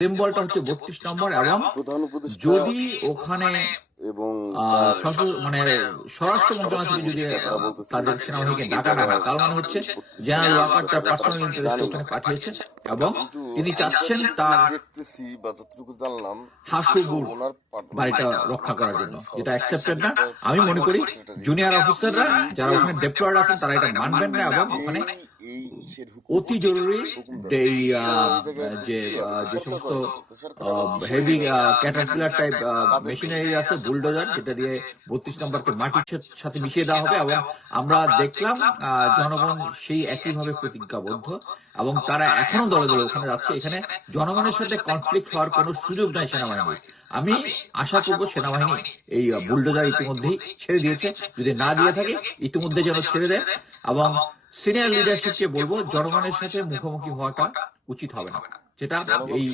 সিম্বলটা হচ্ছে 32 নম্বর এবং প্রধান উপদেষ্টা যদি ওখানে এবং মানে স্বরাষ্ট্র মন্ত্রণালয় থেকে যদি তারা বলতেছে তাদের সেনাবাহিনীকে ডাকা না হয়, তার মানে হচ্ছে জেনারেল ওয়াকার তার পার্সোনাল ইন্টারেস্ট ওখানে পাঠিয়েছেন এবং তিনি চাচ্ছেন তার দেখতেছি বা যতটুকু জানলাম হাসুবুর ওনার বাড়িটা রক্ষা করার জন্য, যেটা অ্যাকসেপ্টেড না। আমি মনে করি জুনিয়র অফিসাররা যারা ওখানে ডেপ্লয়েড আছেন তারা এটা মানবেন না এবং ওখানে অতি জরুরি এই যে সমস্ত হেভি ক্যাটারপিলার টাইপ মেশিনারি আছে, বুলডোজার, যেটা দিয়ে 32 নম্বরকে মাটির সাথে মিশিয়ে দেওয়া হবে। এবং আমরা দেখলাম জনগণ সেই একইভাবে প্রতিজ্ঞাবদ্ধ এবং তারা এখনো দলে দলে ওখানে যাচ্ছে। এখানে জনগণের সাথে কনফ্লিক্ট হওয়ার কোনো সুযোগ নাই সেনাবাহিনীর। আমি আশা করবো সেনাবাহিনী এই বুলডোজার ইতিমধ্যেই ছেড়ে দিয়েছে, যদি না দিয়ে থাকে ইতিমধ্যে যেন ছেড়ে দেয়। এবং সিনিয়র লিডারশিপকে বলবো জনগণের সাথে মুখোমুখি হওয়াটা উচিত হবে না, যেটা এই